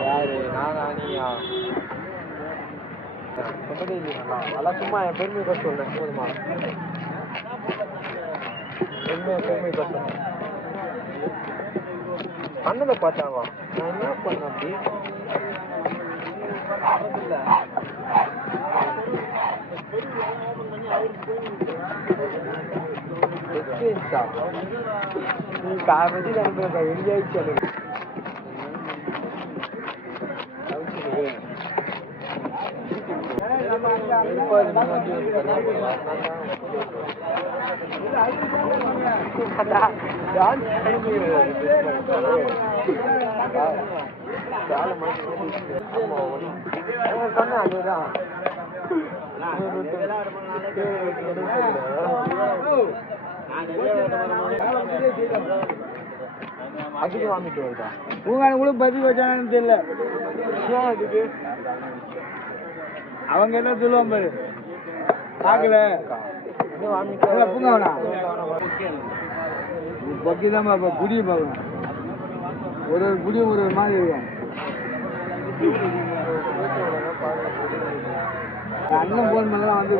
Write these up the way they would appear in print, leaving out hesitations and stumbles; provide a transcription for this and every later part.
யாரு நானா நீயா அதெல்லாம் சும்மா என் பெருமையை சொல்றேன் போதுமா பெருமை சொல்றேன் அண்ணனை பார்த்தாவா நான் என்ன பண்ண அப்படி நீ காரணம் அனுப்புறா எங்கேயாச்சு எனக்கு சொன்னேன் அதுதான் அதுக்கு வாங்கிட்டு வருதா பூங்கான கூட பதிவு வச்சானு தெரியல அதுக்கு அவங்க என்ன சொல்லுவான் பாரு பார்க்கல பூங்காவனா பக்கிதான் இப்போ புடியை பார்க்கணும் ஒரு புடியும் ஒரு மாதிரி இருக்கும் அண்ணன் போன் பண்ணலாம் வந்து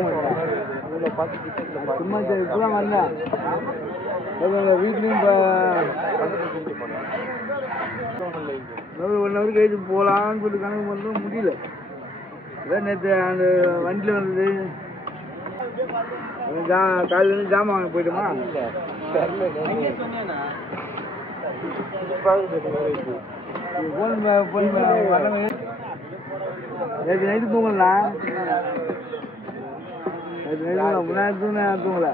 சும்மா இப்பதான் வந்தேன் வீட்லையும் இப்போ 1 ஹவர் கழிச்சு போகலான்னு சொல்லி கணக்கு பண்ணவும் முடியல அதான் நேற்று அந்த வண்டியில் வந்தது காலையிலேருந்து ஜாமான் வாங்க போயிட்டோமா ஃபோன் வரவங்க நேற்று நைட்டு தூங்கலண்ணா நேற்று நைட்டு முன்னாடி தூங்கலை